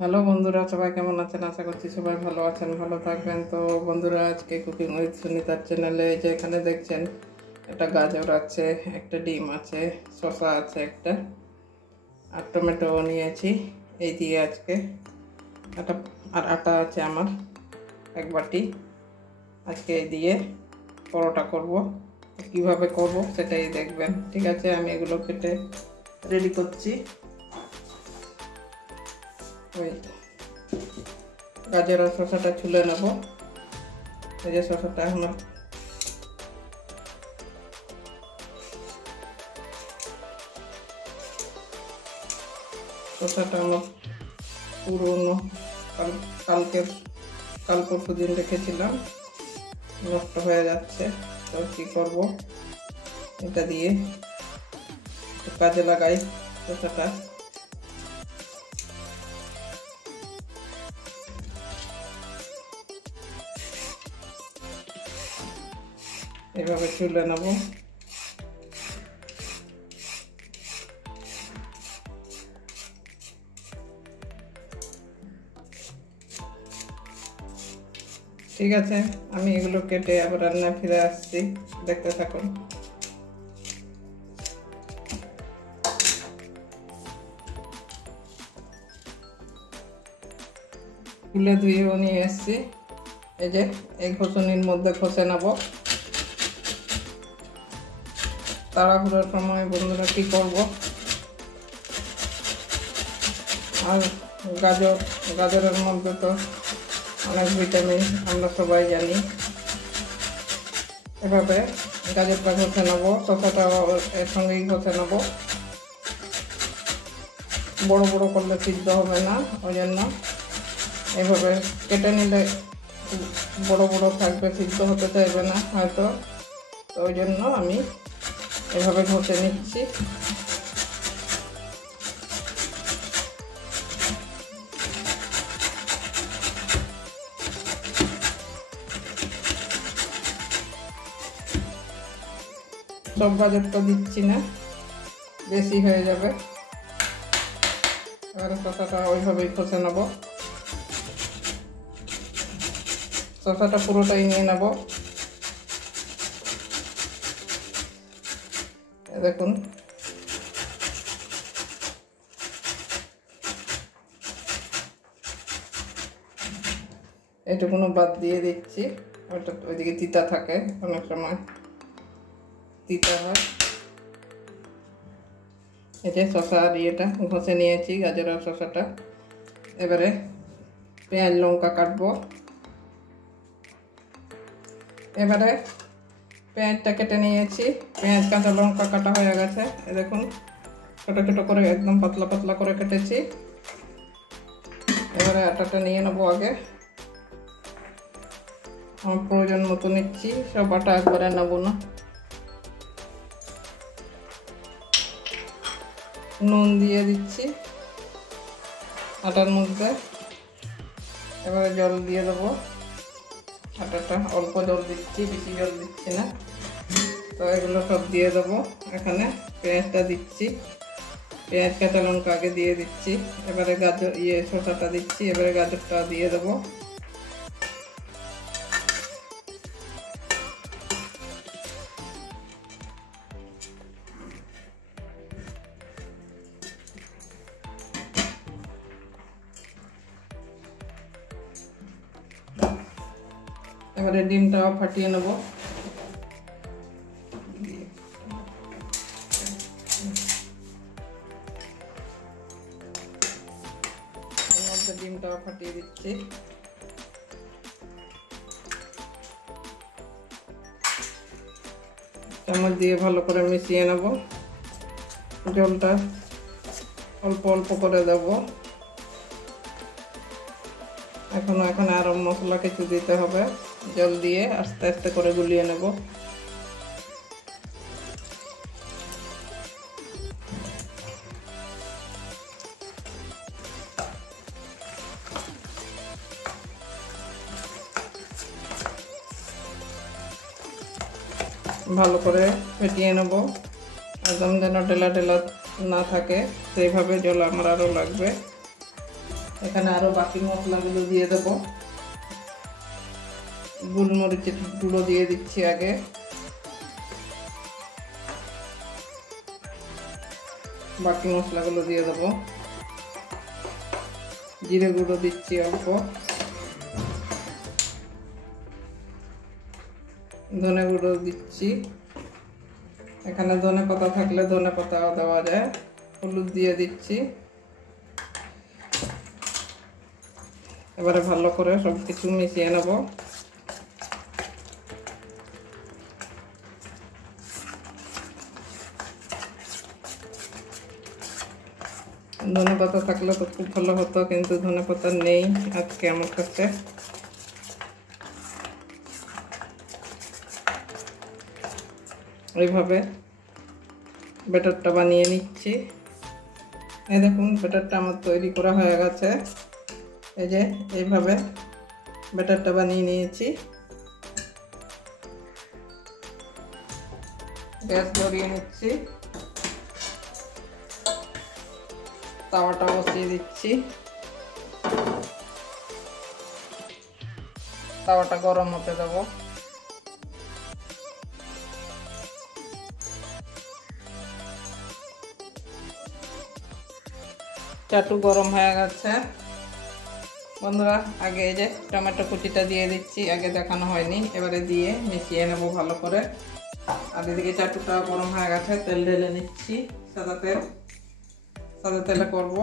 Hello বন্ধুরা, সবাই কেমন আছেন? আশা করছি সবাই ভালো আছেন, ভালো থাকবেন। তো বন্ধুরা, আজকে কুকিং উইথ সুনিতার চ্যানেলে যে এখানে দেখছেন একটা গাজর আছে, একটা ডিম আছে, শসা আছে একটা, আর টমেটো নিয়েছি। এই দিয়ে আজকে আটা আছে আমার এক বাটি। আজকে এই দিয়ে পরোটা করব। কিভাবে করব সেটাই দেখবেন, ঠিক আছে? আমি এগুলো কেটে রেডি করছি। ওই গাজর আর শসাটা ছুলে নেব। এই যে শসাটা আমার পুরনো কাল পরশু দিন রেখেছিলাম, নষ্ট হয়ে যাচ্ছে। তো কি করব, এটা দিয়ে কাজে লাগাই শসাটা। এভাবে ছুলে নেব। ঠিক আছে, আমি এগুলো কেটে আবার রান্না ফিরে আসছি, দেখতে থাকুন। তুলে ধুয়েও নিয়ে এসছি। এই যে এই ঘষণির মধ্যে ঘষে নেব। তাড়াহুড়োর সময় বন্ধুরা কি করব, আর গাজরের মধ্যে তো অনেক ভিটামিন, আমরা সবাই জানি। এভাবে গাজরটা ঘষে নেব, শসাটা এর সঙ্গেই ঘষে নেব। বড় বড় করলে সিদ্ধ হবে না, ওই জন্য এভাবে কেটে নিলে বড় বড় থাকবে, সিদ্ধ হতে চাইবে না হয়তো। তো ওই জন্য আমি এভাবে ঘষে নিচ্ছি। সব গাজর তো দিচ্ছি না, বেশি হয়ে যাবে। এবারে শসাটা ওইভাবেই ঘষে নেব। শসাটা পুরোটাই নিয়ে নেব। দেখুন, এটুকুনো বাদ দিয়ে দিচ্ছি। ওটা ওইদিকে তিতা থাকে, অনেক সময় তিতা হয়। এই যে শসা আর ইয়েটা ঘষে নিয়েছি, গাজর আর শসাটা। এবারে পেঁয়াজ লঙ্কা কাটবো। এবারে পেঁয়াজটা কেটে নিয়েছি, পেঁয়াজ কাঁচা লঙ্কা কাটা হয়ে গেছে। দেখুন, ছোটো ছোটো করে একদম পাতলা পাতলা করে কেটেছি। এবারে আটাটা নিয়ে নেবো আগে। আমার প্রয়োজন মতো নিচ্ছি, সব আটা একবারে নেবো না। নুন দিয়ে দিচ্ছি আটার মধ্যে। এবারে জল দিয়ে দেবো। আটাটা অল্প জল দিচ্ছি, বেশি জল দিচ্ছি না। তো এগুলো সব দিয়ে দেবো। এখানে পেঁয়াজটা দিচ্ছি, পেঁয়াজ কাঁচা লঙ্কা আগে দিয়ে দিচ্ছি। এবারে শসাটা দিচ্ছি। এবারে গাজরটা দিয়ে দেবো। এবারে ডিমটাও ফাটিয়ে নেব। ডিমটাও ফাটিয়ে দিচ্ছি। চামচ দিয়ে ভালো করে মিশিয়ে নেব। জলটা অল্প অল্প করে দেব। এখানে আরো মশলা কিছু দিতে হবে। জল দিয়ে আস্তে আস্তে করে গুলিয়ে নেব। ভালো করে ফেটিয়ে নেব, একদম যেন ঢেলা ঢেলা না থাকে, সেইভাবে জল আমার আরও লাগবে। এখানে আরো বাকি মশলাগুলো দিয়ে দেবো। গোলমরিচের গুঁড়ো দিয়ে দিচ্ছি আগে, বাকি মশলাগুলো দিয়ে দেবো। জিরে গুঁড়ো দিচ্ছি অল্প, ধনে গুঁড়ো দিচ্ছি। এখানে ধনে পাতা থাকলে ধনে পাতাও দেওয়া যায়। হলুদ দিয়ে দিচ্ছি। এবারে ভালো করে সবকিছু মিশিয়ে নেব। ধনে পাতা থাকলে তো খুব ভালো হতো, কিন্তু ধনে পাতা নেই আজকে আমার কাছে। এইভাবে ব্যাটারটা বানিয়ে নিচ্ছি। এই দেখুন ব্যাটারটা আমার তৈরি করা হয়ে গেছে। এই যে এইভাবে ব্যাটারটা বানিয়ে নিয়েছি। গ্যাস ধরিয়ে নিচ্ছি, তাওয়াটা বসিয়ে দিচ্ছি। তাওয়াটা গরম হতে দেবো। চাটু গরম হয়ে গেছে বন্ধুরা। আগে এই যে টমেটো কুচিটা দিয়ে দিচ্ছি, আগে দেখানো হয়নি, এবারে দিয়ে মিশিয়ে নেব ভালো করে। আর এদিকে চাটুটা গরম হয়ে গেছে, তেল ঢেলে নিচ্ছি। সাদা তেলে করব।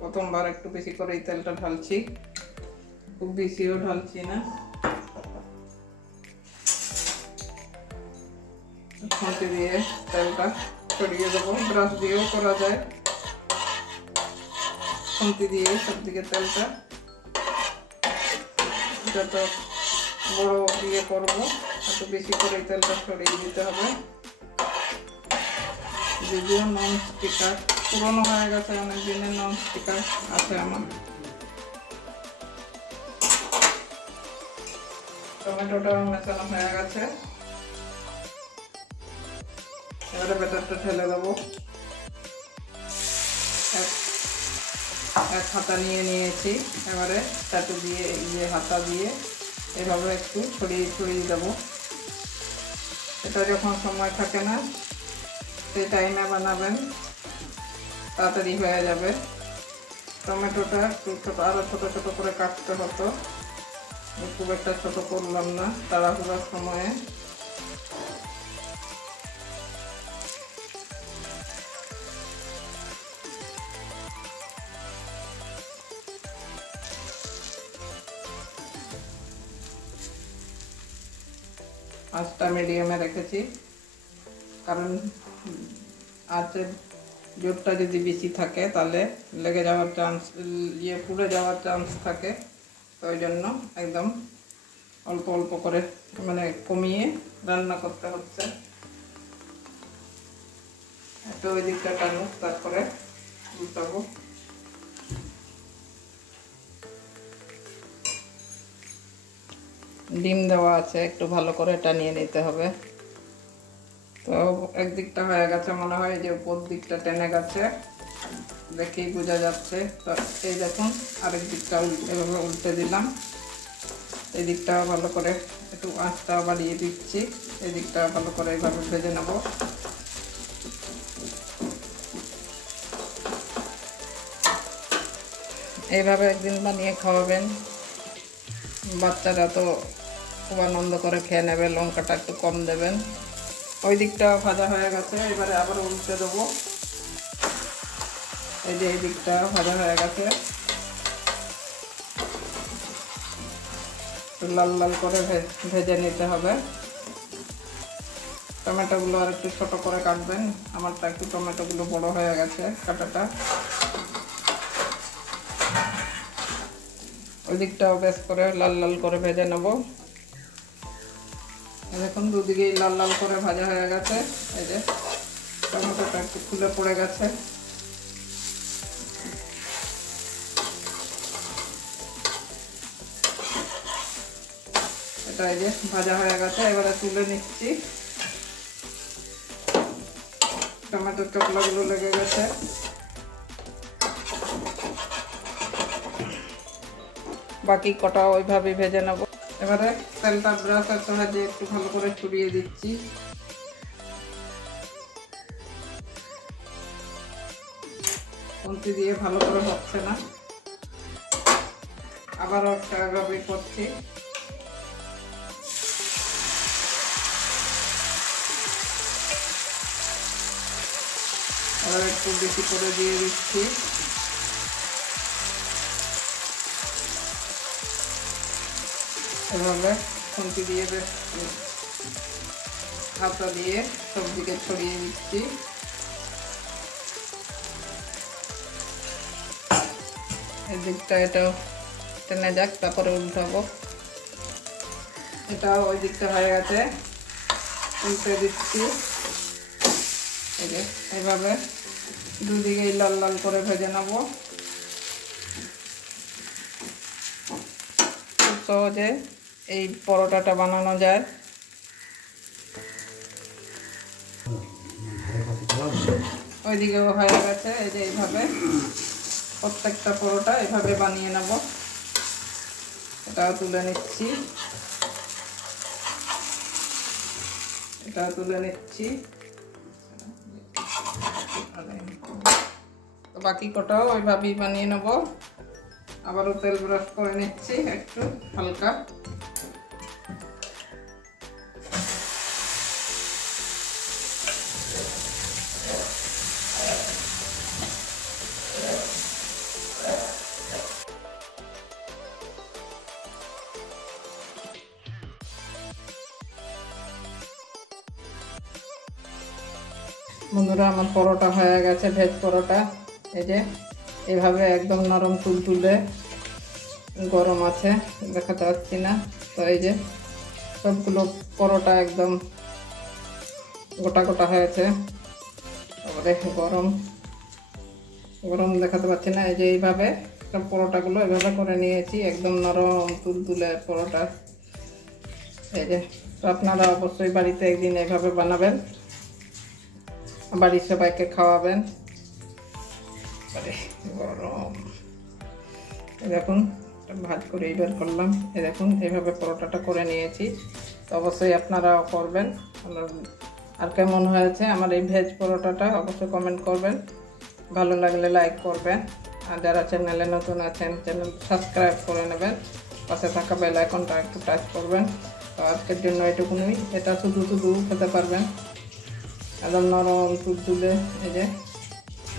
প্রথমবার একটু বেশি করে এই তেলটা ঢালছি, খুব বেশিও ঢালছি না। খুঁটি দিয়ে তেলটা ছড়িয়ে দেবো, ব্রাশ দিয়েও করা যায়। খুঁটি দিয়ে সবদিকে তেলটা, যত বড় দিয়ে করবো এত বেশি করে তেলটা ছড়িয়ে দিতে হবে। যদিও নন স্টিকার পুরনো হয়ে গেছে, অনেক দিনের নন স্টিকার আছে আমার। টমেটোটা মেশানো হয়ে গেছে, এবারে ব্যাটারটা ঢেলে দেবো। এক হাতা নিয়ে নিয়েছি, এবারে চাটু দিয়ে হাতা দিয়ে এভাবে একটু ছড়িয়ে দেবো। এটা যখন সময় থাকে না সেই টাইমে বানাবেন, তাড়াতাড়ি হয়ে যাবে। টমেটোটা একটু ছোটো, আরও ছোটো ছোটো করে কাটতে হতো, খুব একটা ছোটো করলাম না তাড়াহুড়োর সময়ে। আঁচটা মিডিয়ামে রেখেছি, কারণ আঁচের জোরটা যদি বেশি থাকে তাহলে লেগে যাওয়ার চান্স, পুড়ে যাওয়ার চান্স থাকে। তো ওই জন্য একদম অল্প অল্প করে মানে কমিয়ে রান্না করতে হচ্ছে। একটু ওই দিকটা টানুক, তারপরে উল্টাবো। ডিম দেওয়া আছে, একটু ভালো করে টানিয়ে নিতে হবে। তো একদিকটা হয়ে গেছে মনে হয়, যে উপর দিকটা টেনে গেছে, দেখেই বোঝা যাচ্ছে। তো এই দেখুন আরেক দিকটা এভাবে উল্টে দিলাম। এই দিকটাও ভালো করে একটু আঁচটা বাড়িয়ে দিচ্ছি, এই দিকটা ভালো করে এইভাবে ভেজে নেব। এইভাবে একদিন বানিয়ে খাওয়াবেন, বাচ্চারা তো খুব আনন্দ করে খেয়ে নেবে। লঙ্কাটা একটু কম দেবেন। ওই দিকটা ভাজা হয়ে গেছে, এবারে আবার উল্টে দেবো। এই যে এই দিকটা ভাজা হয়ে গেছে, লাল লাল করে ভেজে নিতে হবে। টমেটোগুলো আর একটু ছোটো করে কাটবেন, আমারটা একটু টমেটোগুলো বড় হয়ে গেছে কাটাটা। ওই দিকটাও বেশ করে লাল লাল করে ভেজে নেব। দেখুন দুদিকেই লাল লাল করে ভাজা হয়ে গেছে। এই যে টমেটোটা একটু খুলে পড়ে গেছে। এটা এই যে ভাজা হয়ে গেছে, এবারে তুলে নিচ্ছি। টমেটোর চকলাগুলো লেগে গেছে, বাকি কটাও ওইভাবে ভেজে নেব। এবারে তেলটা ব্রাশের সাহায্যে একটু ভালো করে ছড়িয়ে দিচ্ছি। খুন্তি দিয়ে ভালো করে হচ্ছে না, আবারও একটা এভাবে করছি। আবার একটু বেশি করে দিয়ে দিচ্ছি। এভাবে খুন্তি দিয়ে বেশ হাতা দিয়ে সবদিকে ছড়িয়ে দিচ্ছি। এই দিকটা এটাও টেনে যাক, তারপরে উল্টাবো। এটা ওই দিকটা হয়ে গেছে, উল্টে দিচ্ছি। এই যে এইভাবে দুদিকেই লাল লাল করে ভেজে নেব। খুব সহজে এই পরোটাটা বানানো যায়। ওইদিকেও হয়ে গেছে। এই যে এইভাবে প্রত্যেকটা পরোটা এভাবে বানিয়ে নেব। এটাও তুলে নিচ্ছি, এটাও তুলে নিচ্ছি। তো বাকি কটাও ওইভাবেই বানিয়ে নেব। আবারও তেল ব্রাশ করে নিচ্ছি একটু হালকা। বন্ধুরা, আমার পরোটা হয়ে গেছে, ভেজ পরোটা। এই যে এভাবে একদম নরম তুলতুলে, গরম আছে দেখাতে পাচ্ছি না। তো এই যে সবগুলো পরোটা একদম গোটা গোটা হয়েছে। তারপরে গরম গরম দেখাতে পাচ্ছি না। এই যে এইভাবে সব পরোটাগুলো এভাবে করে নিয়েছি, একদম নরম তুলতুলে পরোটা। এই যে তো আপনারা অবশ্যই বাড়িতে একদিন এইভাবে বানাবেন, বাড়ির সবাইকে খাওয়াবেন। গরম দেখুন, ভাজ করে এইবার করলাম। এই দেখুন এইভাবে পরোটাটা করে নিয়েছি। তো অবশ্যই আপনারাও করবেন। আর কেমন হয়েছে আমার এই ভেজ পরোটাটা অবশ্যই কমেন্ট করবেন। ভালো লাগলে লাইক করবেন। আর যারা চ্যানেলে নতুন আছেন চ্যানেল সাবস্ক্রাইব করে নেবেন। পাশে থাকা বেল আইকনটা একটু টাচ করবেন। তো আজকের জন্য এটুকুনই। এটা শুধু শুধু খেতে পারবেন, একদম নরম তুলতুলে। এই যে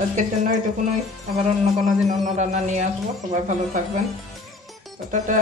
আজকের জন্য এটুকুনই। আবার অন্য কোনো দিন অন্য রান্না নিয়ে আসবো। সবাই ভালো থাকবেন। টাটা।